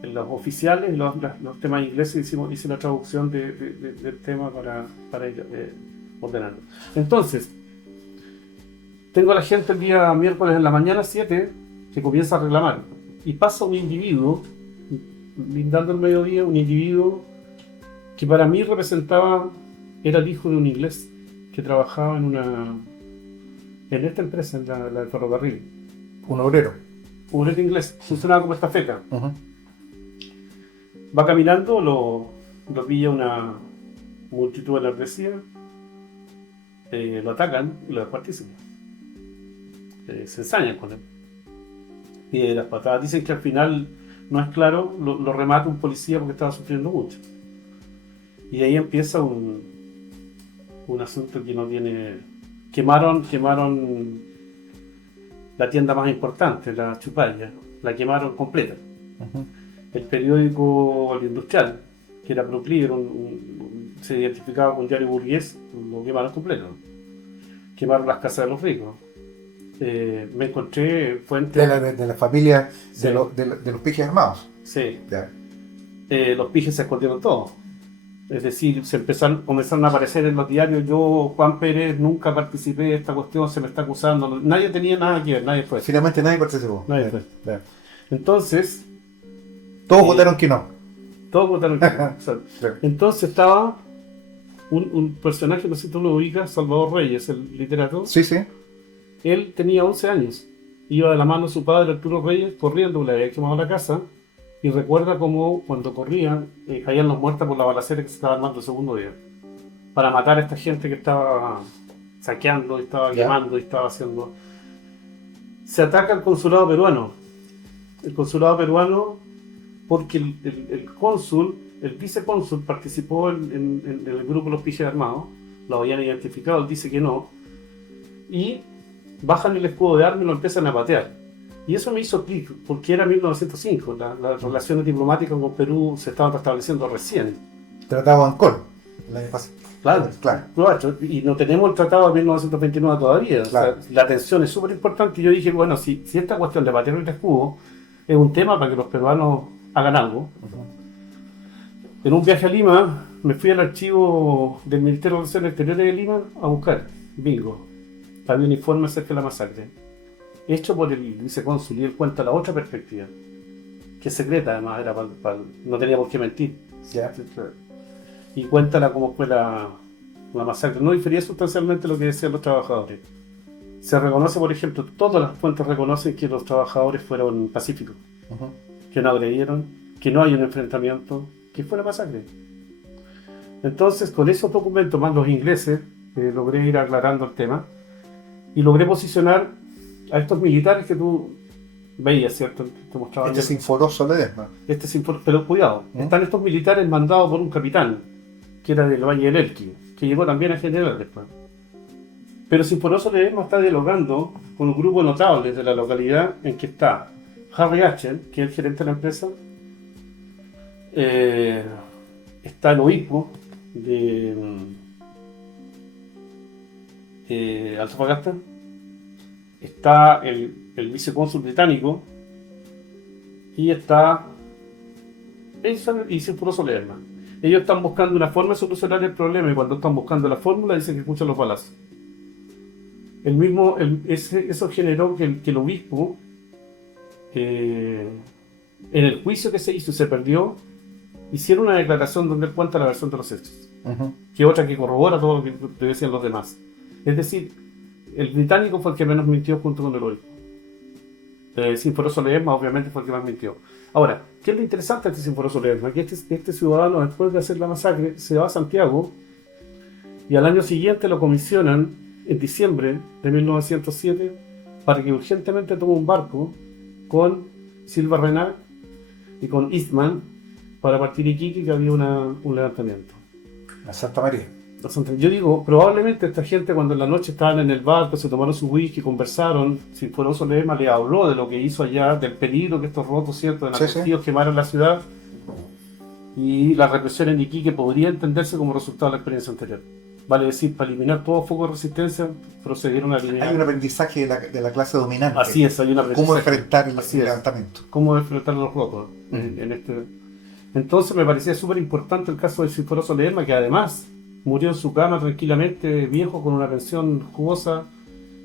los oficiales, los temas ingleses, hice la traducción del tema para ir ordenarlo. Entonces, tengo a la gente el día miércoles en la mañana 7 que comienza a reclamar. Y pasa un individuo, lindando el mediodía, un individuo que para mí era el hijo de un inglés que trabajaba en esta empresa, en la del ferrocarril. Un obrero. Un obrero inglés, funcionaba como estafeta. Uh-huh. Va caminando, lo pilla una multitud enardecida, lo atacan y lo descuartizan. Se ensañan con él. Y las patadas dicen que al final, no es claro, lo remata un policía porque estaba sufriendo mucho. Y ahí empieza un asunto que no tiene... Quemaron la tienda más importante, la Chupalla, la quemaron completa. Uh-huh. El periódico El Industrial, que era proclive, se identificaba con un diario burgués, lo quemaron completo. Quemaron las casas de los ricos. Me encontré fuentes... De la familia Sí. de los pijes armados. Sí. Ya. Los pijes se escondieron todos. Es decir, comenzaron a aparecer en los diarios, yo, Juan Pérez, nunca participé de esta cuestión, se me está acusando. Nadie tenía nada que ver, nadie fue. Finalmente nadie participó. Nadie fue. Entonces... Todos votaron que no. Todos votaron que no. Entonces estaba un personaje, no sé si tú lo ubicas, Salvador Reyes, el literato. Sí, sí. Él tenía 11 años. Iba de la mano de su padre, Arturo Reyes, corriendo, le había quemado la casa. Y recuerda cómo cuando corrían, caían los muertos por la balacera que se estaba armando el segundo día. Para matar a esta gente que estaba saqueando, y estaba quemando, y estaba haciendo... Se ataca al consulado peruano. El consulado peruano, porque el cónsul, el vicecónsul participó en el grupo de los pijes armados, lo habían identificado, él dice que no, y bajan el escudo de armas y lo empiezan a patear. Y eso me hizo clic, porque era 1905, las relaciones diplomáticas con Perú se estaban restableciendo recién. Tratado de Ancón, el año pasado. Claro. Y no tenemos el tratado de 1929 todavía. Claro. O sea, la tensión es súper importante. Y yo dije, bueno, si esta cuestión de patear el escudo es un tema para que los peruanos hagan algo. En un viaje a Lima, me fui al archivo del Ministerio de Relaciones Exteriores de Lima a buscar. Bingo. Había un informe acerca de la masacre, hecho por el vicecónsul, y él cuenta la otra perspectiva, que es secreta además, no tenía por qué mentir. Ya. Y cuéntala cómo fue la masacre. No difería sustancialmente lo que decían los trabajadores. Se reconoce, por ejemplo, todas las fuentes reconocen que los trabajadores fueron pacíficos, que no agredieron, que no hay un enfrentamiento, que fue una masacre. Entonces, con esos documentos más los ingleses, logré ir aclarando el tema y logré posicionar a estos militares que tú veías, ¿cierto? Te mostraba Este Sinforoso Ledesma. Pero cuidado, están estos militares mandados por un capitán, que era del Valle del Elqui, que llegó también a general después. Pero Sinforoso Ledesma está dialogando con un grupo notable de la localidad en que está Harry Hatcher, que es el gerente de la empresa, está el obispo de Antofagasta, está el vicecónsul británico y está y Sinforoso Ledesma. Ellos están buscando una forma de solucionar el problema, y cuando están buscando la fórmula dicen que escuchan los balazos. Eso generó que el obispo, en el juicio que se hizo y se perdió, hicieron una declaración donde él cuenta la versión de los hechos, que otra que corrobora todo lo que te decían los demás. Es decir, el británico fue el que menos mintió junto con el obispo. Sinforoso Ledesma obviamente fue el que más mintió. Ahora, ¿qué es lo interesante de este Sinforoso Ledesma? Que este ciudadano, después de hacer la masacre, se va a Santiago y al año siguiente lo comisionan en diciembre de 1907 para que urgentemente tome un barco con Silva Renard y con Eastman para partir Iquique, que había un levantamiento. A Santa María. Yo digo, probablemente esta gente cuando en la noche estaban en el barco, se tomaron su whisky, conversaron, Sinforoso Ledesma le habló de lo que hizo allá, del peligro que estos rotos, ¿cierto?, de nativos quemaron la ciudad, y la represión en Iquique podría entenderse como resultado de la experiencia anterior. Vale decir, para eliminar todo foco de resistencia, procedieron a eliminar... Hay un aprendizaje de la clase dominante. Así es, hay un aprendizaje. ¿Cómo enfrentar el levantamiento? Cómo enfrentar los rotos en este... Entonces me parecía súper importante el caso de Sinforoso Ledesma, que además murió en su cama tranquilamente, viejo, con una pensión jugosa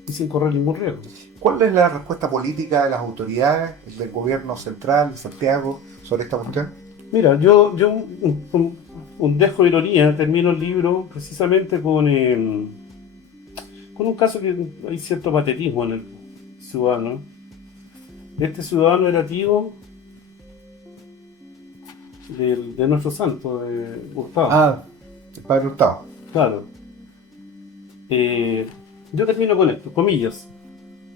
y sin correr ningún riesgo. ¿Cuál es la respuesta política de las autoridades, del gobierno central de Santiago, sobre esta cuestión? Mira, yo un dejo de ironía, termino el libro precisamente con un caso que hay cierto patetismo en el ciudadano. Este ciudadano era tío de nuestro santo, de Hurtado. El padre Hurtado. Claro. Yo termino con esto, comillas.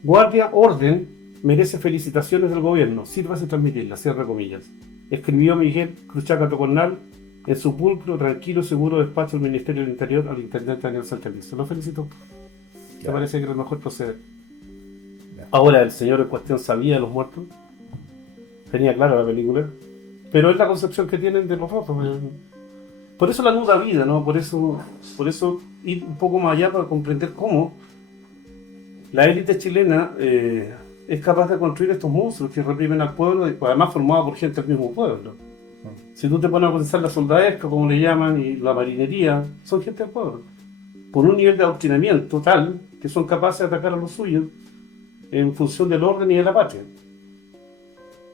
Guardia, orden, merece felicitaciones del gobierno. Sírvase transmitirla, cierra comillas. Escribió Miguel Cruchaca Tocornal en su pulcro, tranquilo, seguro despacho del Ministerio del Interior al intendente Daniel Santeliz. Lo felicito. Me parece que era el mejor proceder. Ahora, el señor en cuestión sabía de los muertos. Tenía clara la película. Pero es la concepción que tienen de los rotos. Por eso la nuda vida, ¿no? Por eso ir un poco más allá para comprender cómo la élite chilena es capaz de construir estos monstruos que reprimen al pueblo, además formado por gente del mismo pueblo. Si tú te pones a pensar la soldadesca, como le llaman, y la marinería, son gente del pueblo. Por un nivel de adoctrinamiento tal que son capaces de atacar a los suyos en función del orden y de la patria.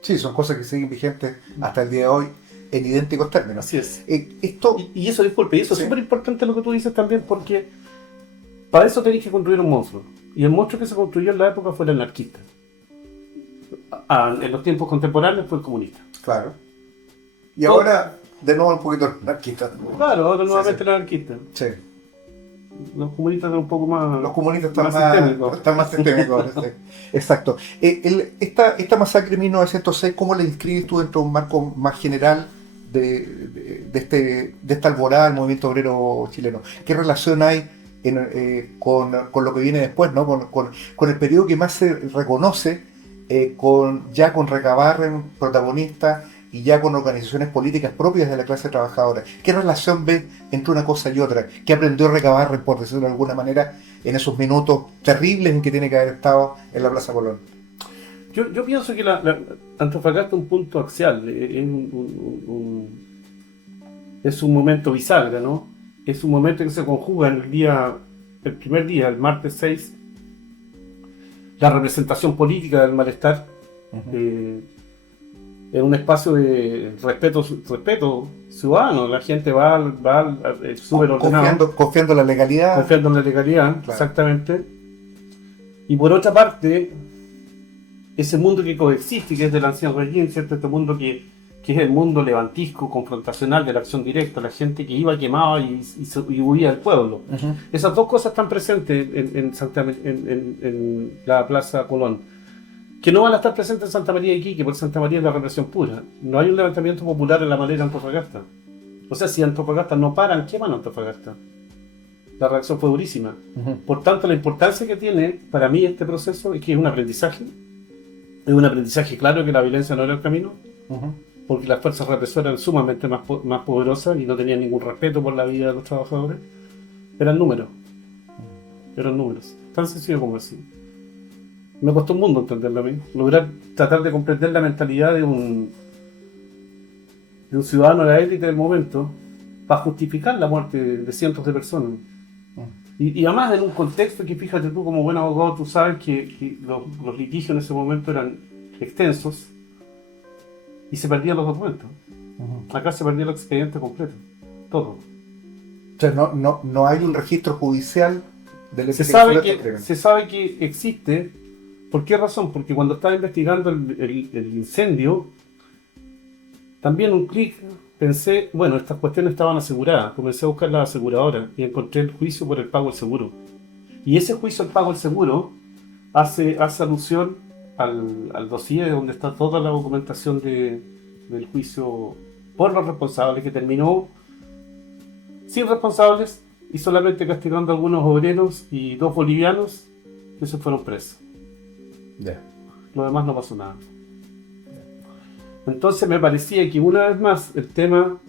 Sí, son cosas que siguen vigentes hasta el día de hoy en idénticos términos. Así es. Esto, Y eso, disculpe, y eso sí. es súper importante lo que tú dices también, porque para eso tenéis que construir un monstruo. Y el monstruo que se construyó en la época fue el anarquista. En los tiempos contemporáneos fue el comunista. Claro. Y ahora, de nuevo, un poquito anarquista. Claro, ahora nuevamente sí. el anarquista. Sí. Los comunistas son un poco más... Los comunistas sistémicos. están más sistémicos. Sí. Exacto. Esta masacre de 1906, ¿cómo la inscribes tú dentro de un marco más general de esta alborada del movimiento obrero chileno? ¿Qué relación hay con lo que viene después, ¿no? Con el periodo que más se reconoce, con Recabarren protagonista y ya con organizaciones políticas propias de la clase trabajadora? ¿Qué relación ves entre una cosa y otra? ¿Qué aprendió Recabarren, por decirlo de alguna manera, en esos minutos terribles en que tiene que haber estado en la Plaza Colón? Yo pienso que Antofagasta es un punto axial, es un momento bisagra, ¿no? Es un momento que se conjuga en el primer día, el martes 6, la representación política del malestar, en un espacio de respeto ciudadano. La gente va súper ordenado. Confiando en la legalidad. Confiando en la legalidad, claro. Exactamente. Y por otra parte, ese mundo que coexiste, que es del ancien régimen, ¿cierto? Este mundo que es el mundo levantisco, confrontacional, de la acción directa, la gente que iba, quemaba y huía del pueblo. Esas dos cosas están presentes en la Plaza Colón, que no van a estar presentes en Santa María de Iquique, porque Santa María es la represión pura. No hay un levantamiento popular en la manera de Antofagasta. O sea, si Antofagasta no paran, queman Antofagasta. La reacción fue durísima. Por tanto, la importancia que tiene para mí este proceso es que es un aprendizaje. Es un aprendizaje claro que la violencia no era el camino, porque las fuerzas represoras eran sumamente más poderosas y no tenían ningún respeto por la vida de los trabajadores. Eran números. Tan sencillo como así. Me costó un mundo entenderlo a mí. Tratar de comprender la mentalidad de un ciudadano de la élite del momento para justificar la muerte de cientos de personas. Y además en un contexto que, fíjate tú, como buen abogado, tú sabes que los litigios en ese momento eran extensos y se perdían los documentos. Acá se perdía el expediente completo. Todo. O sea, no hay un registro judicial del se sabe que existe. ¿Por qué razón? Porque cuando estaba investigando el incendio, también un clic pensé, bueno, estas cuestiones estaban aseguradas. Comencé a buscar las aseguradoras y encontré el juicio por el pago del seguro. Y ese juicio del pago del seguro hace alusión al dossier donde está toda la documentación del juicio por los responsables, que terminó sin responsables y solamente castigando a algunos obreros y 2 bolivianos que se fueron presos. Lo demás no pasó nada. Entonces me parecía que una vez más el tema,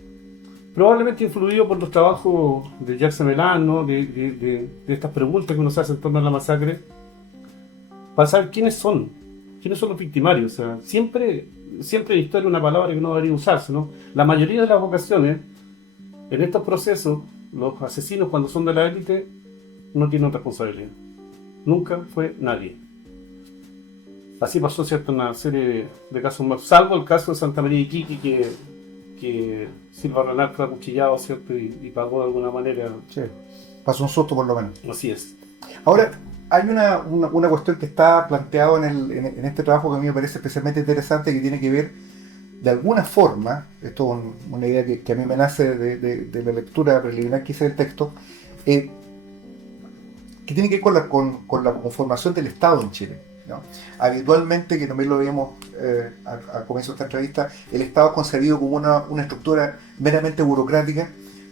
probablemente influido por los trabajos de Jackson Melan, ¿no? de estas preguntas que uno se hace en torno a la masacre, para saber quiénes son los victimarios. O sea, siempre en historia una palabra que no debería usarse, ¿no? La mayoría de las ocasiones, en estos procesos, los asesinos, cuando son de la élite, no tienen responsabilidad. Nunca fue nadie. Así pasó, ¿cierto?, una serie de casos más, salvo el caso de Santa María de Iquique, que Silva Renal fue acuchillado, ¿cierto?, y pagó de alguna manera. Sí, pasó un susto por lo menos. Así es. Ahora, hay una cuestión que está planteado en este trabajo que a mí me parece especialmente interesante, que tiene que ver, de alguna forma, esto es una idea que a mí me nace de la lectura preliminar que hice del texto, que tiene que ver con la conformación del Estado en Chile, ¿no? Habitualmente, que también lo veíamos al comienzo de esta entrevista, el Estado es concebido como una estructura meramente burocrática,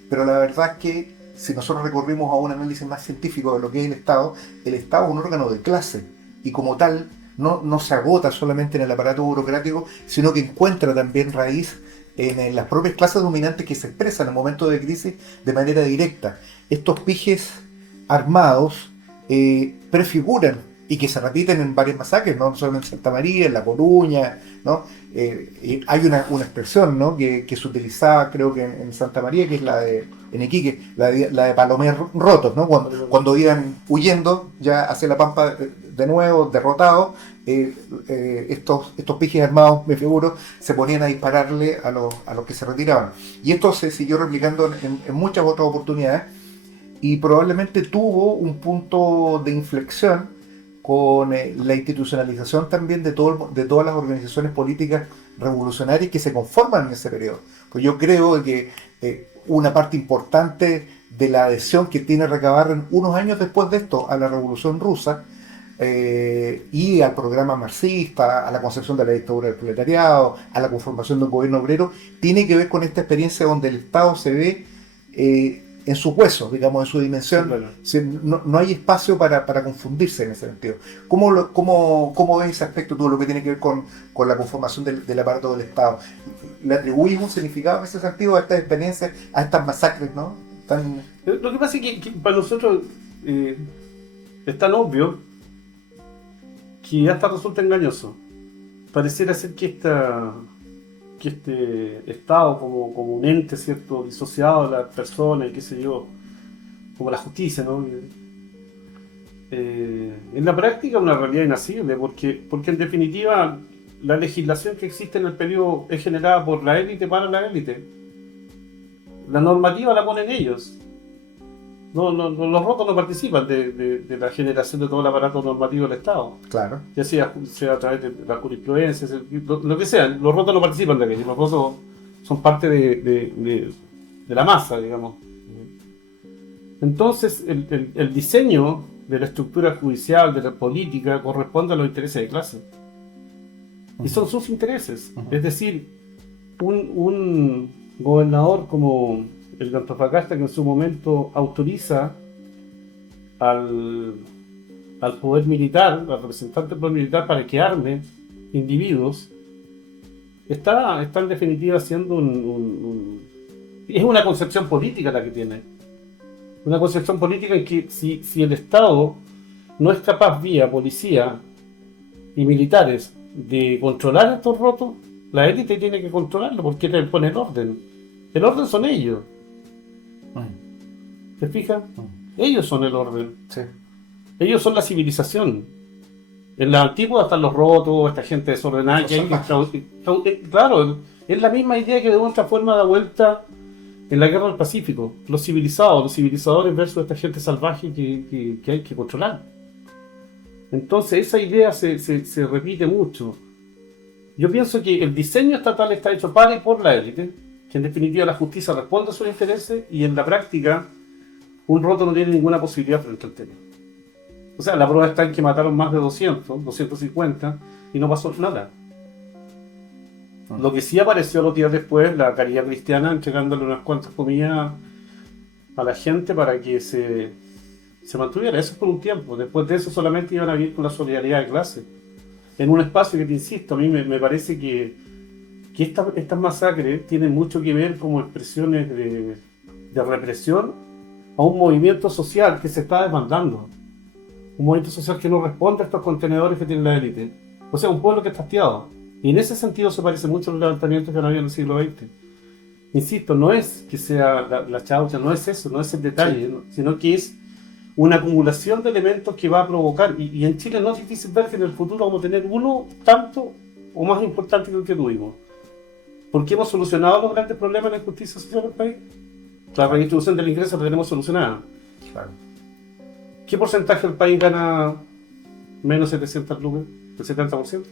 pero la verdad es que si nosotros recurrimos a un análisis más científico de lo que es el Estado es un órgano de clase, y como tal no se agota solamente en el aparato burocrático, sino que encuentra también raíz en las propias clases dominantes que se expresan en momentos de crisis de manera directa. Estos pijes armados prefiguran y que se repiten en varias masacres, no solo en Santa María, en La Coruña, ¿no? Hay una expresión, ¿no? que se utilizaba, creo que en Santa María, que es en Iquique, la de palomer rotos, ¿no? Cuando iban huyendo ya hacia la Pampa de nuevo, derrotados, estos pijes armados, me figuro, se ponían a dispararle a los que se retiraban. Y esto se siguió replicando en muchas otras oportunidades, y probablemente tuvo un punto de inflexión con la institucionalización también de todas las organizaciones políticas revolucionarias que se conforman en ese periodo. Pues yo creo que una parte importante de la adhesión que tiene Recabarren unos años después de esto a la Revolución Rusa, y al programa marxista, a la concepción de la dictadura del proletariado, a la conformación de un gobierno obrero, tiene que ver con esta experiencia donde el Estado se ve en su hueso, digamos, en su dimensión. Sí, claro. No hay espacio para confundirse en ese sentido. ¿Cómo ves ese aspecto, todo lo que tiene que ver con la conformación del aparato del Estado? ¿Le atribuís un significado en ese sentido a estas experiencias, a estas masacres, ¿no? Lo que pasa es que para nosotros es tan obvio que hasta resulta engañoso. Pareciera ser que este Estado como un ente, ¿cierto?, disociado de las personas y qué sé yo, como la justicia, ¿no? En la práctica una realidad inacible, porque en definitiva la legislación que existe en el periodo es generada por la élite para la élite. La normativa la ponen ellos. Los rotos no participan de la generación de todo el aparato normativo del Estado. Claro. Ya sea a través de la jurisprudencia, lo que sea. Los rotos no participan de aquello. Los rotos son parte de la masa, digamos. Entonces, el diseño de la estructura judicial, de la política, corresponde a los intereses de clase. Y son sus intereses. Es decir, un gobernador como el de Antofagasta, que en su momento autoriza al poder militar, al representante del poder militar, para que arme individuos, está en definitiva haciendo es una concepción política la que tiene. Una concepción política en que si el Estado no es capaz, vía policía y militares, de controlar estos rotos, la élite tiene que controlarlo, porque le pone el orden. El orden son ellos. ¿Te fijas? Ellos son el orden. Sí. Ellos son la civilización. En la antigua están los rotos, esta gente desordenada. Claro, es la misma idea que de otra forma da vuelta en la guerra del Pacífico. Los civilizadores versus esta gente salvaje que hay que controlar. Entonces esa idea se repite mucho. Yo pienso que el diseño estatal está hecho para y por la élite, que en definitiva la justicia responde a sus intereses, y en la práctica un roto no tiene ninguna posibilidad frente al tema. O sea, la prueba está en que mataron más de 250 y no pasó nada. Lo que sí apareció los días después, la Caridad Cristiana entregándole unas cuantas comidas a la gente para que se mantuviera. Eso por un tiempo. Después de eso solamente iban a vivir con la solidaridad de clase. En un espacio que, te insisto, a mí me parece que estas masacres tienen mucho que ver como expresiones de represión a un movimiento social que se está desbandando. Un movimiento social que no responde a estos contenedores que tiene la élite. O sea, un pueblo que está hastiado. Y en ese sentido se parece mucho a los levantamientos que han habido en el siglo XX. Insisto, no es que sea la chaucha, no es eso, no es el detalle, ¿no? Sino que es una acumulación de elementos que va a provocar. Y en Chile no es difícil ver que en el futuro vamos a tener uno tanto o más importante que el que tuvimos. Porque hemos solucionado los grandes problemas de la justicia social del país. La redistribución del ingreso la tenemos solucionada. Claro. ¿Qué porcentaje del país gana menos 700 lucas? ¿El 70%?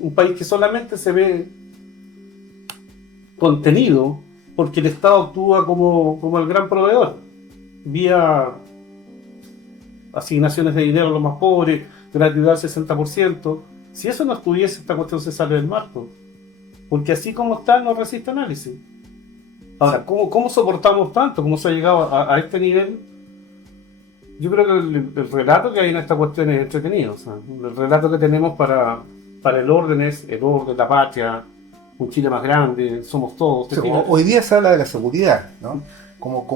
Un país que solamente se ve contenido porque el Estado actúa como el gran proveedor, vía asignaciones de dinero a los más pobres, gratuidad al 60%. Si eso no estuviese, esta cuestión se sale del marco. Porque así como está, no resiste análisis. Ahora, ¿cómo soportamos tanto? ¿Cómo se ha llegado a este nivel? Yo creo que el relato que hay en esta cuestión es entretenido. O sea, el relato que tenemos para el orden es el orden, la patria, un Chile más grande, somos todos. Sí, hoy día se habla de la seguridad, ¿no? Como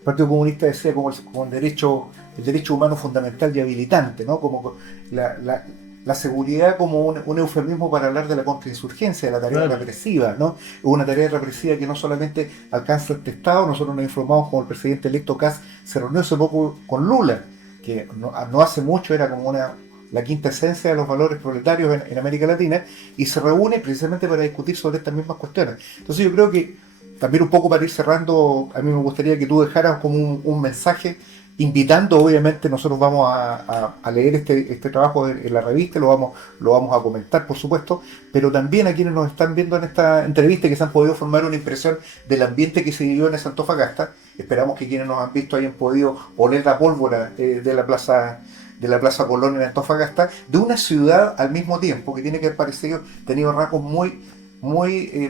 El Partido Comunista decía como el derecho humano fundamental y habilitante, ¿no? Como la seguridad como un eufemismo para hablar de la contrainsurgencia, de la tarea Claro. represiva, ¿no? Una tarea represiva que no solamente alcanza este Estado. Nosotros nos informamos como el presidente electo Kast se reunió hace poco con Lula, que no hace mucho era como la quinta esencia de los valores proletarios en América Latina, y se reúne precisamente para discutir sobre estas mismas cuestiones. Entonces yo creo que también un poco para ir cerrando, a mí me gustaría que tú dejaras como un mensaje invitando. Obviamente nosotros vamos a leer este trabajo en la revista, lo vamos a comentar por supuesto, pero también a quienes nos están viendo en esta entrevista que se han podido formar una impresión del ambiente que se vivió en esa Antofagasta. Esperamos que quienes nos han visto hayan podido oler la pólvora de la Plaza Colón en Antofagasta, de una ciudad al mismo tiempo que tiene que haber tenido rasgos muy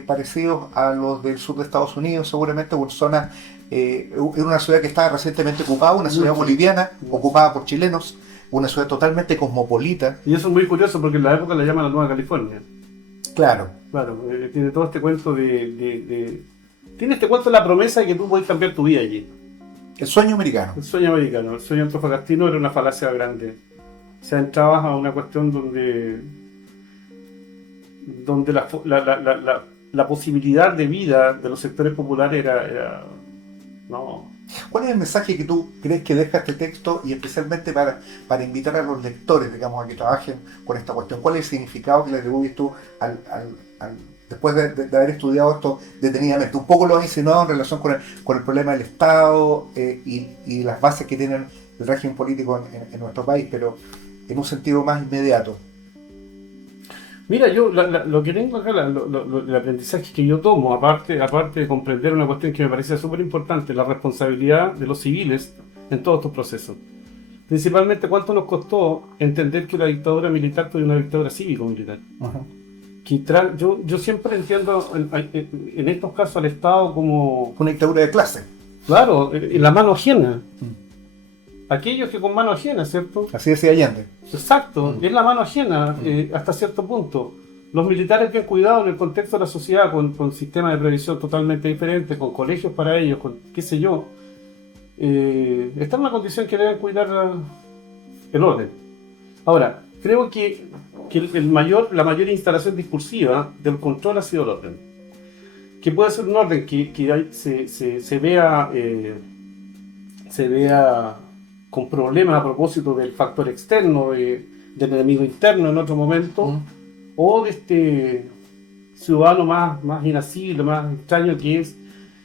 parecidos a los del sur de Estados Unidos, seguramente, o en zonas, en una ciudad que estaba recientemente ocupada, una ciudad boliviana, ocupada por chilenos, una ciudad totalmente cosmopolita. Y eso es muy curioso porque en la época la llaman la Nueva California. Claro. Claro, tiene todo este cuento tiene este cuento de la promesa de que tú puedes cambiar tu vida allí. El sueño americano. El sueño americano, el sueño antofagastino era una falacia grande. O sea, entrabas a una cuestión donde la posibilidad de vida de los sectores populares no. ¿Cuál es el mensaje que tú crees que deja este texto, y especialmente para invitar a los lectores, digamos, a que trabajen con esta cuestión? ¿Cuál es el significado que le atribuyes tú después de haber estudiado esto detenidamente? Un poco lo has insinuado en relación con el problema del Estado y las bases que tienen el régimen político en nuestro país, pero en un sentido más inmediato. Mira, yo lo que tengo acá, el aprendizaje que yo tomo, aparte de comprender una cuestión que me parece súper importante, la responsabilidad de los civiles en todos estos procesos. Principalmente, cuánto nos costó entender que la dictadura militar fue una dictadura cívico-militar. Uh-huh. Yo siempre entiendo en estos casos al Estado como una dictadura de clase. Claro, en la mano ajena. Aquellos que con mano ajena, ¿cierto? Así decía Allende. Exacto, es la mano ajena hasta cierto punto. Los militares bien cuidados en el contexto de la sociedad, con sistemas de previsión totalmente diferentes, con colegios para ellos, con qué sé yo, están en una condición que deben cuidar el orden. Ahora, creo que la mayor instalación discursiva del control ha sido el orden. Que puede ser un orden que se vea con problemas a propósito del factor externo, del enemigo interno en otro momento, o de este ciudadano más inasible, más extraño, que es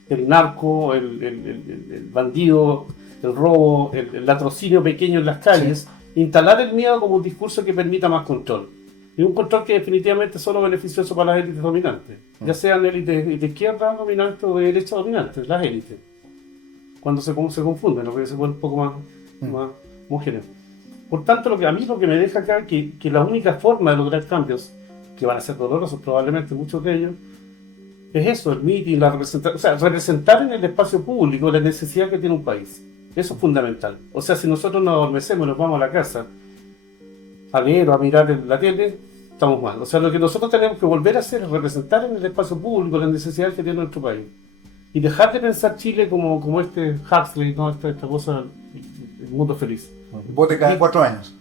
el narco, el bandido, el robo, el latrocinio pequeño en las calles. Sí. Instalar el miedo como un discurso que permita más control. Y un control que definitivamente es solo beneficioso para las élites dominantes, ya sean élites de izquierda dominantes o de derecha dominantes, las élites. Cuando se confunden, lo que se vuelve un poco más homogéneo. Por tanto, lo que me deja acá que la única forma de lograr cambios, que van a ser dolorosos probablemente muchos de ellos, es eso, el meeting, representar en el espacio público la necesidad que tiene un país. Eso es fundamental. O sea, si nosotros nos adormecemos y nos vamos a la casa a leer o a mirar la tele, estamos mal. O sea, lo que nosotros tenemos que volver a hacer es representar en el espacio público las necesidades que tiene nuestro país. Y dejar de pensar Chile como este Huxley, ¿no? esta cosa, el mundo feliz. Vote cada 4 años.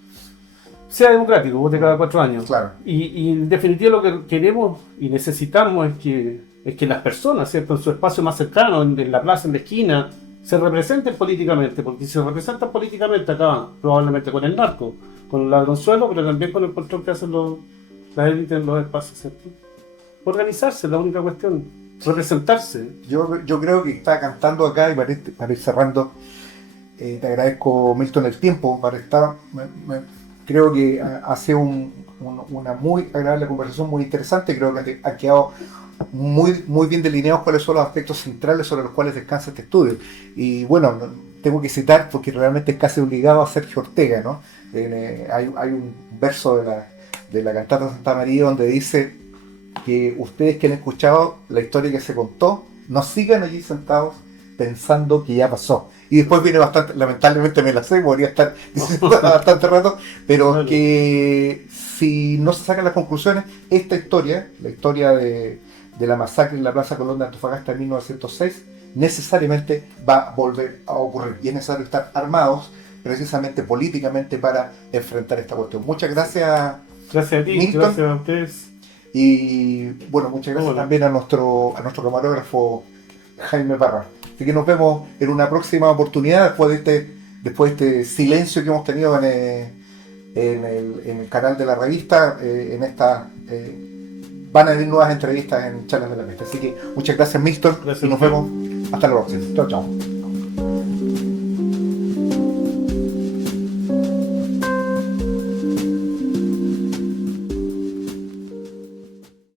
Sea democrático, vote cada 4 años. Claro. Y en definitiva lo que queremos y necesitamos es que las personas, ¿cierto? En su espacio más cercano, en la plaza, en la esquina, se representen políticamente, porque si se representan políticamente acaban probablemente con el narco, con el ladronzuelo, pero también con el control que hacen las élites en los espacios, ¿cierto? Organizarse es la única cuestión, representarse. Yo creo que está cantando acá, y para ir cerrando, te agradezco, Milton, el tiempo para estar. Creo que ha sido una muy agradable conversación, muy interesante. Creo que ha quedado muy bien delineados cuáles son los aspectos centrales sobre los cuales descansa este estudio. Y bueno, tengo que citar, porque realmente es casi obligado, a Sergio Ortega, ¿no? Hay un verso de la cantata Santa María donde dice que ustedes que han escuchado la historia que se contó, no sigan allí sentados pensando que ya pasó. Y después viene lamentablemente me la sé, podría estar diciendo bastante rato, pero bueno, que si no se sacan las conclusiones, esta historia, la historia de la masacre en la Plaza Colón de Antofagasta en 1906, necesariamente va a volver a ocurrir. Y es necesario estar armados precisamente políticamente para enfrentar esta cuestión. Muchas gracias, Gracias a ti, Milton. gracias a ustedes. Y bueno, muchas gracias también a nuestro camarógrafo Jaime Parra. Así que nos vemos en una próxima oportunidad después de este silencio que hemos tenido en el canal de la revista. Van a venir nuevas entrevistas en Charlas de la Peste. Así que muchas gracias, Milton. Gracias. Y nos vemos hasta la próxima. Chao, chao.